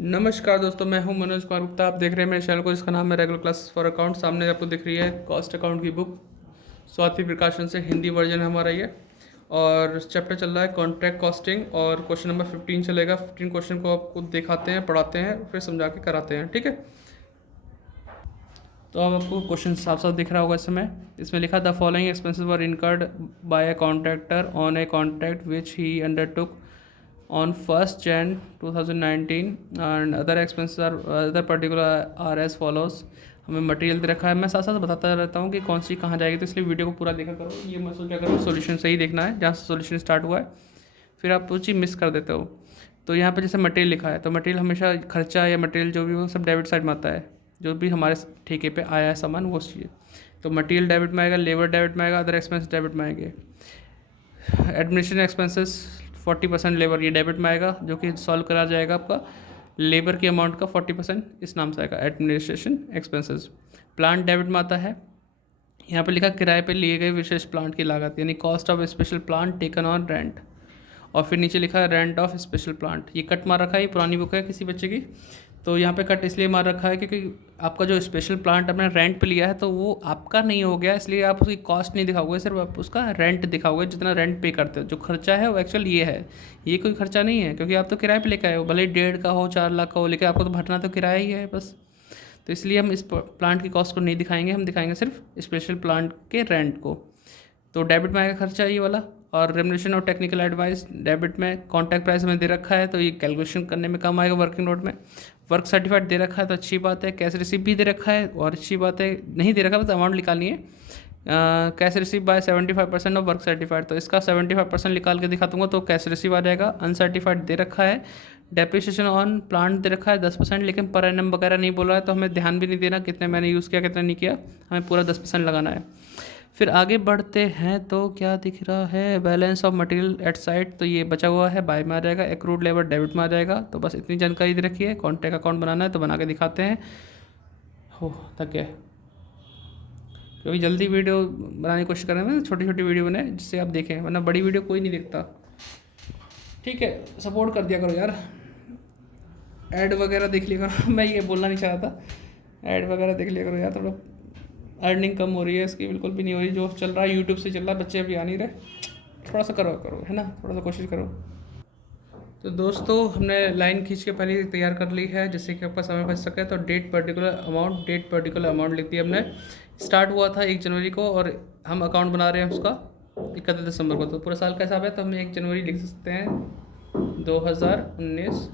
नमस्कार दोस्तों, मैं हूं मनोज कुमार गुप्ता। आप देख रहे हैं मेरे चैनल को, जिसका नाम है रेगुलर क्लासेस फॉर अकाउंट। सामने आपको दिख रही है कॉस्ट अकाउंट की बुक, स्वाति प्रकाशन से। हिंदी वर्जन है हमारा ये, और चैप्टर चल रहा है कॉन्ट्रैक्ट कॉस्टिंग, और क्वेश्चन नंबर 15 चलेगा। 15 क्वेश्चन को आपको दिखाते हैं, पढ़ाते हैं, फिर समझा के कराते हैं। ठीक है, तो अब आपको क्वेश्चन साफ साफ दिख रहा होगा इस समय। इसमें लिखा the following expenses were incurred by a contractor on a contract which he undertook on 1st Jan 2019 and other expenses are other particular are as follows। हमें मटेरियल दे रखा है। मैं साथ साथ बताता रहता हूँ कि कौन सी कहाँ जाएगी, तो इसलिए वीडियो को पूरा देखा करो। ये मत सोचा करो सॉल्यूशन सही देखना है, जहाँ से सॉल्यूशन स्टार्ट हुआ है, फिर आप वो चीज़ मिस कर देते हो। तो यहाँ पर जैसे मटेरियल लिखा है, तो मटेरियल हमेशा खर्चा या मटेरियल जो भी हो सब डेबिट साइड में आता है। जो भी हमारे ठेके पे आया है सामान वो चाहिए, तो मटेरियल डेबिट में आएगा, लेबर डेबिट में आएगा, अदर एक्सपेंस डेबिट में आएंगे। एडमिनिस्ट्रेशन एक्सपेंसेस 40% लेबर ये डेबिट में आएगा, जो कि सॉल्व करा जाएगा आपका लेबर के अमाउंट का 40% इस नाम से आएगा एडमिनिस्ट्रेशन एक्सपेंसेस। प्लांट डेबिट में आता है। यहाँ पे लिखा किराए पे लिए गए विशेष प्लांट की लागत, यानी cost of special plant taken on rent. और फिर नीचे लिखा है रेंट ऑफ स्पेशल प्लांट। ये कट मार रखा है, ये पुरानी बुक है किसी बच्चे की, तो यहाँ पे कट इसलिए मार रखा है क्योंकि आपका जो स्पेशल प्लांट आपने रेंट पे लिया है तो वो आपका नहीं हो गया, इसलिए आप उसकी कॉस्ट नहीं दिखाओगे, सिर्फ आप उसका रेंट दिखाओगे, जितना रेंट पे करते हो। जो खर्चा है वो एक्चुअल ये है, ये कोई खर्चा नहीं है, क्योंकि आप तो किराए पे लेकर आए हो, भले 1.5 का हो 4 लाख का हो, लेकिन आपको तो भरना तो किराया ही है बस। तो इसलिए हम इस प्लांट की कॉस्ट को नहीं दिखाएंगे, हम दिखाएंगे सिर्फ स्पेशल प्लांट के रेंट को। तो डेबिट में आएगा खर्चा ये वाला। और रेमुनेशन और टेक्निकल एडवाइस डेबिट में। कॉन्ट्रैक्ट प्राइस में दे रखा है, तो ये कैलकुलेशन करने में काम आएगा वर्किंग नोट में। वर्क सर्टिफाइड दे रखा है तो अच्छी बात है। कैश रिसीप भी दे रखा है और अच्छी बात है। नहीं दे रखा है तो अमाउंट निकालनी है। Cash receive by 75% of work certified, तो इसका 75% निकाल के दिखा दूंगा तो कैश रिसीव आ जाएगा। अनसर्टिफाइड दे रखा है। डेप्रिसिएशन ऑन प्लांट दे रखा है 10%, लेकिन पर एनम वगैरह नहीं बोल रहा है, तो हमें ध्यान भी नहीं देना कितने मैंने यूज़ किया कितना नहीं किया, हमें पूरा 10% लगाना है। फिर आगे बढ़ते हैं तो क्या दिख रहा है, balance of material at site, तो ये बचा हुआ है बाय में आ जाएगा। एक्रूड लेबर डेबिट में आ जाएगा। तो बस इतनी जानकारी दे रखी है। कॉन्टैक्ट अकाउंट बनाना है तो बना के दिखाते हैं। हो थक गया, क्योंकि जल्दी वीडियो बनाने की कोशिश कर रहे हैं, छोटी छोटी वीडियो बने जिससे आप देखें, वरना बड़ी वीडियो कोई नहीं देखता। ठीक है, सपोर्ट कर दिया करो यार, ऐड वगैरह देख लिया करो। मैं ये बोलना नहीं चाह रहा था, ऐड वगैरह देख लिया करो यार। थोड़ा अर्निंग कम हो रही है इसकी, बिल्कुल भी नहीं हो रही। जो चल रहा है यूट्यूब से चल रहा है, बच्चे अभी आ नहीं रहे, थोड़ा सा करो करो, है ना, थोड़ा सा कोशिश करो। तो दोस्तों हमने लाइन खींच के पहले तैयार कर ली है, जिससे कि आपका समय बच सके। तो डेट पर्टिकुलर अमाउंट लिख दिया हमने। स्टार्ट हुआ था 1 जनवरी को, और हम अकाउंट बना रहे हैं उसका 31 दिसंबर को। तो पूरा साल का हिसाब है, तो हम 1 जनवरी लिख सकते हैं 2019।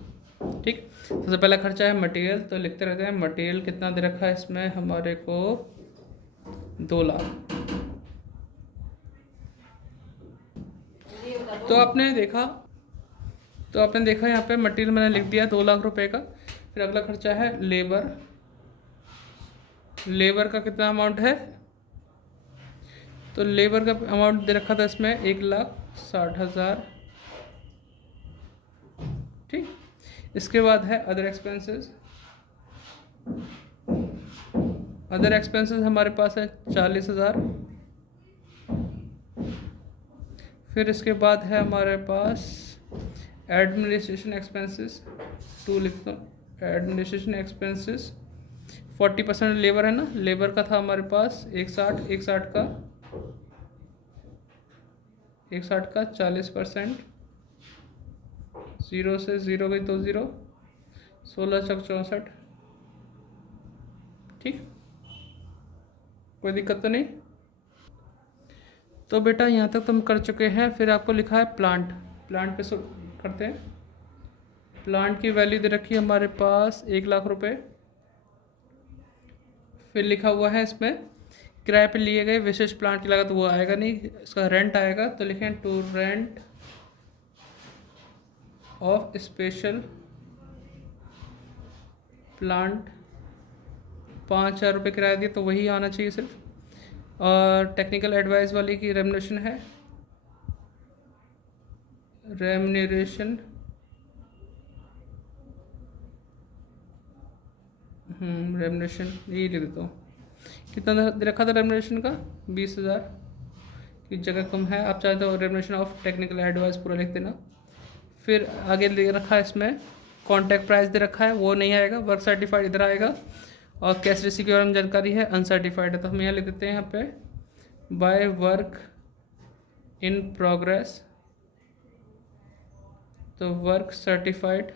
ठीक, सबसे पहला खर्चा है मटेरियल, तो लिखते रहते हैं मटेरियल कितना दे रखा है इसमें हमारे को 2 लाख। तो आपने देखा यहाँ पे मटेरियल मैंने लिख दिया 2 लाख रुपए का। फिर अगला खर्चा है लेबर का कितना अमाउंट है, तो लेबर का अमाउंट दे रखा था इसमें 1,60,000। ठीक, इसके बाद है अदर एक्सपेंसेस हमारे पास है 40,000। फिर इसके बाद है हमारे पास एडमिनिस्ट्रेशन एक्सपेंसेस, 2 लिखता हूँ। एडमिनिस्ट्रेशन एक्सपेंसेस 40% लेबर है ना, लेबर का था हमारे पास 160 का 40%। 0 से 0 गई तो 0, 16 चौक 64। ठीक, कोई दिक्कत तो नहीं। तो बेटा यहाँ तक तुम कर चुके हैं। फिर आपको लिखा है प्लांट पे करते हैं। प्लांट की वैल्यू दे रखी है हमारे पास 1 लाख रुपए। फिर लिखा हुआ है इसमें किराए पे लिए गए विशेष प्लांट की लागत, वो आएगा नहीं, इसका रेंट आएगा। तो लिखें to rent of special plant, 5,000 रुपये किराया दिया, तो वही आना चाहिए सिर्फ। और टेक्निकल एडवाइस वाली की रेमुनेशन है, रेमुनेशन यही लिख देता हूँ। कितना दे रखा था रेमुनेशन का, 20,000 की जगह कम है, आप चाहे तो रेमुनेशन ऑफ टेक्निकल एडवाइस पूरा लिख देना। फिर आगे दे रखा है इसमें कॉन्टैक्ट प्राइस दे रखा है वो नहीं आएगा, वर्क सर्टिफाइड इधर आएगा। और कैश रिसीव के बारे में जानकारी है, अनसर्टिफाइड है, तो हम यहाँ लिख देते हैं यहाँ पे बाय वर्क इन प्रोग्रेस, तो वर्क सर्टिफाइड,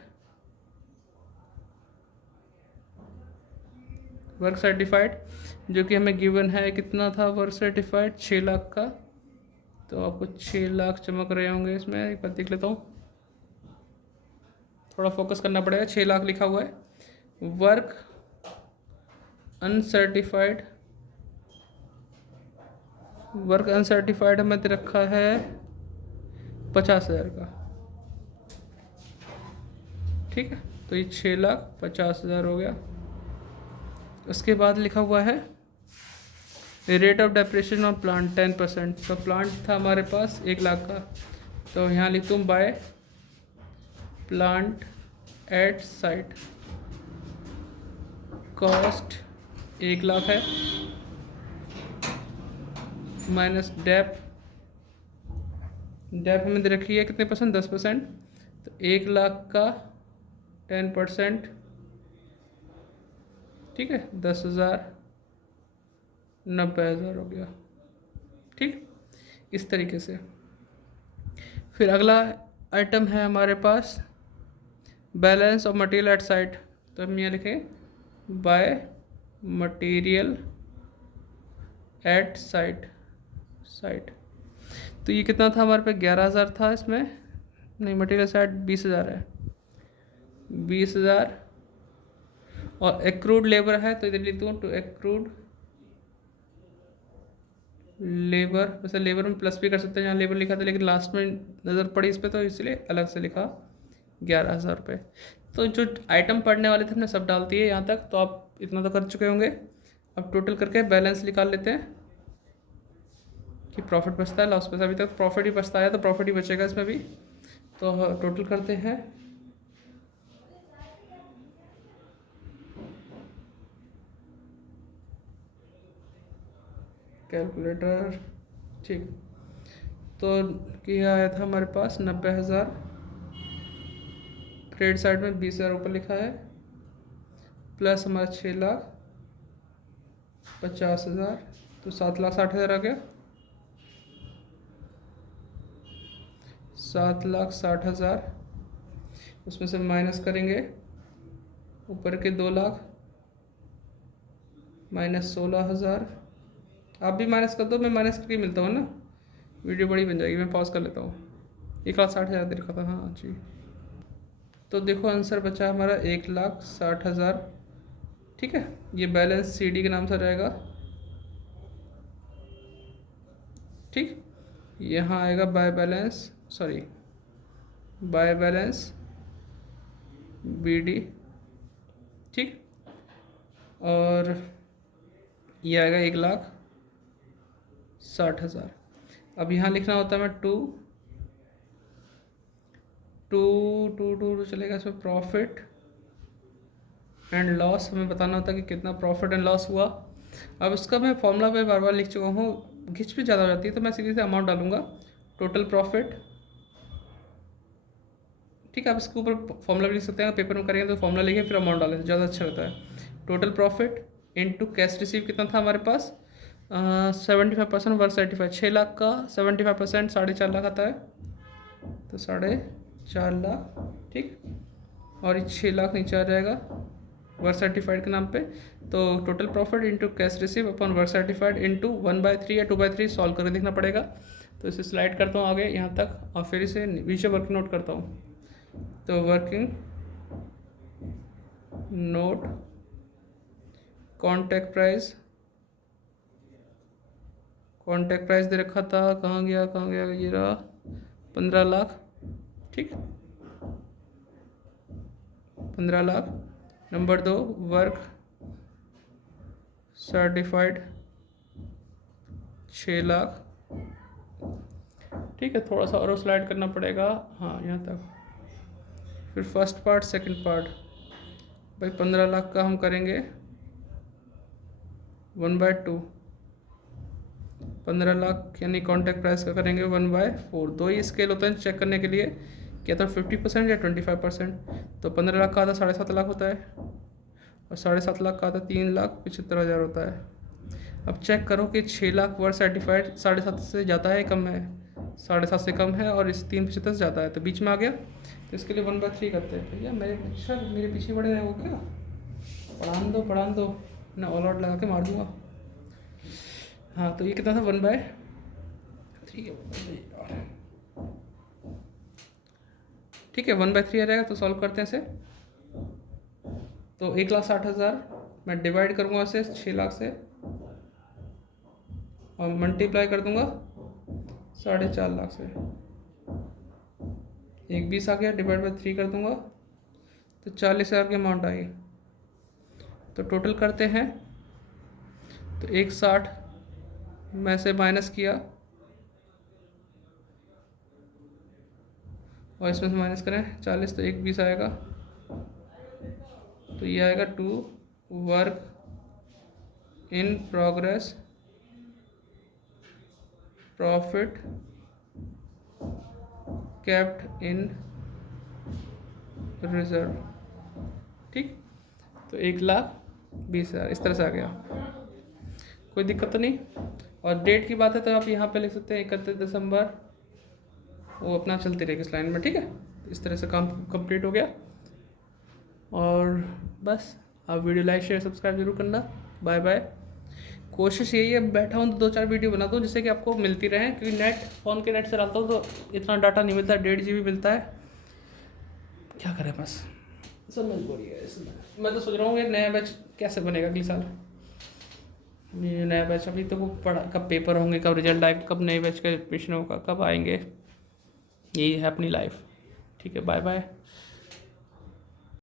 वर्क सर्टिफाइड जो कि हमें गिवन है कितना था वर्क सर्टिफाइड 6 लाख का, तो आपको 6 लाख चमक रहे होंगे इसमें, एक बार देख लेता हूँ, थोड़ा फोकस करना पड़ेगा। 6 लाख लिखा हुआ है। वर्क अनसर्टिफाइड, वर्क अनसर्टिफाइड हमें दे रखा है 50,000 का, ठीक है, तो ये 6,50,000 हो गया। उसके बाद लिखा हुआ है rate of depreciation of plant 10%, तो प्लांट था हमारे पास 1 लाख का, तो यहाँ लिख दूँ by plant at site, cost 1 lakh है, माइनस डेप, डेप हमें दे रखी है कितने परसेंट, 10%, तो 1 लाख का 10%, ठीक है, 10,000, 90,000 हो गया, ठीक, इस तरीके से। फिर अगला आइटम है हमारे पास balance of material at site, तो हम यहाँ लिखें by material at site, site, तो ये कितना था हमारे पे 11,000 था इसमें, नहीं मटेरियल साइट 20,000 है, 20,000, और एक्रूड लेबर है तो इधर लिख दूँ टू एक्रूड लेबर, वैसे लेबर में प्लस भी कर सकते हैं, यहाँ लेबर लिखा था लेकिन लास्ट में नज़र पड़ी इस पर तो इसलिए अलग से लिखा 11,000 रुपये। तो जो आइटम पढ़ने वाले थे हमने सब डाल दिए यहाँ तक, तो आप इतना तो कर चुके होंगे। अब टोटल करके बैलेंस निकाल लेते हैं कि प्रॉफिट बचता है लॉस बचता है, अभी तक प्रॉफिट ही बचता है तो प्रॉफिट ही बचेगा इसमें भी, तो टोटल करते हैं। कैलकुलेटर, ठीक, तो क्या आया था हमारे पास 90,000, क्रेडिट साइड में 20,000 ऊपर लिखा है, प्लस हमारा 6,50,000, तो 7,60,000 आ गया, 7,60,000, उसमें से माइनस करेंगे ऊपर के 2 लाख, माइनस 16,000, आप भी माइनस कर दो, मैं माइनस करके मिलता हूँ ना, वीडियो बड़ी बन जाएगी, मैं पॉज कर लेता हूँ। 1,60,000 दे रखा था, हाँ जी, तो देखो आंसर बचा हमारा 1,60,000, ठीक है, ये बैलेंस CD के नाम से रहेगा, ठीक, यहाँ आएगा by balance, sorry by balance BD, ठीक, और ये आएगा 1,60,000। अब यहाँ लिखना होता है मैं टू चलेगा इसमें प्रॉफिट एंड लॉस, हमें बताना होता है कि कितना प्रॉफिट एंड लॉस हुआ। अब इसका मैं फॉर्मूला पे बार बार लिख चुका हूँ, घिच भी ज़्यादा हो जाती है, तो मैं सीधे से अमाउंट डालूंगा, टोटल प्रॉफिट, ठीक है, आप इसके ऊपर फॉर्मूला भी लिख सकते हैं, पेपर में करेंगे तो फॉर्मूला लिखे फिर अमाउंट डालें, ज़्यादा अच्छा रहता है। Total profit into cash receive कितना था हमारे पास 75% वर्क सर्टिफाइड, 6 लाख का 75% 4.5 लाख आता है, तो 4.5 लाख, ठीक, और ये 6 लाख नीचे आ जाएगा वर्क सर्टिफाइड के नाम पे, तो total profit into cash receive upon work certified into 1/3 या 2/3 सॉल्व करके देखना पड़ेगा। तो इसे स्लाइड करता हूँ आगे यहाँ तक और फिर इसे नीचे वर्किंग नोट करता हूँ। तो वर्किंग नोट कॉन्टैक्ट प्राइस दे रखा था, कहाँ गया ये रहा 15 लाख, ठीक, 15 lakh. Number 2 work certified 6 lakh, ठीक है, थोड़ा सा और स्लाइड करना पड़ेगा, हाँ यहाँ तक। फिर फर्स्ट पार्ट सेकंड पार्ट, भाई 15 लाख का हम करेंगे 1/2, 15 लाख यानी कॉन्टैक्ट प्राइस का करेंगे 1/4। दो ही स्केल होते हैं चेक करने के लिए क्या था 50% या 25%? तो 15 लाख का आधा 7.5 लाख होता है, और 7.5 लाख का आधा 3,75,000 होता है। अब चेक करो कि 6 लाख वर्ड सर्टिफाइड 7.5 से ज़्यादा है कम है, 7.5 से कम है, और इस 3.75 से ज़्यादा है, तो बीच में आ गया। तो इसके लिए 1/3 करते हैं। भैया मेरे पीछे पड़े हैं वो, क्या पढ़ान दो ना, ऑल आउट लगा के मार दूंगा। हाँ, तो ये कितना था 1/3 है। ठीक है, 1/3 आ जाएगा। तो सॉल्व करते हैं इसे। तो 1,60,000 मैं डिवाइड करूँगा इसे 6 लाख से, और मल्टीप्लाई कर दूंगा 4.5 लाख से। 1,20 आ गया, डिवाइड बाई 3 कर दूंगा तो 40,000 की अमाउंट आई। तो टोटल करते हैं, तो 1,60 में से माइनस किया, और इसमें से माइनस करें 40, तो 1,20 आएगा। तो ये आएगा 2 work in progress profit kept in reserve. ठीक, तो 1,20,000 इस तरह से आ गया। कोई दिक्कत तो नहीं। और डेट की बात है तो आप यहाँ पे लिख सकते हैं 31 दिसंबर, वो अपना चलती रहेगी इस लाइन में। ठीक है, इस तरह से काम कंप्लीट हो गया। और बस, आप वीडियो लाइक शेयर सब्सक्राइब जरूर करना। Bye bye. कोशिश यही है, बैठा हूँ तो 2-4 वीडियो बना दूँ जिससे कि आपको मिलती रहे, क्योंकि फ़ोन के नेट से चलाता हूँ तो इतना डाटा नहीं मिलता, 1.5 GB मिलता है। क्या करें, बस सब मजबूरी है इसमें। मैं तो सोच रहा हूँ कि नया बैच कैसे बनेगा अगले साल। ये नया बैच अभी तो वो पढ़ा, कब पेपर होंगे, कब रिजल्ट आएगा, कब नए बैच का एडमिशन होगा, कब आएंगे, यही है अपनी लाइफ। ठीक है, बाय बाय।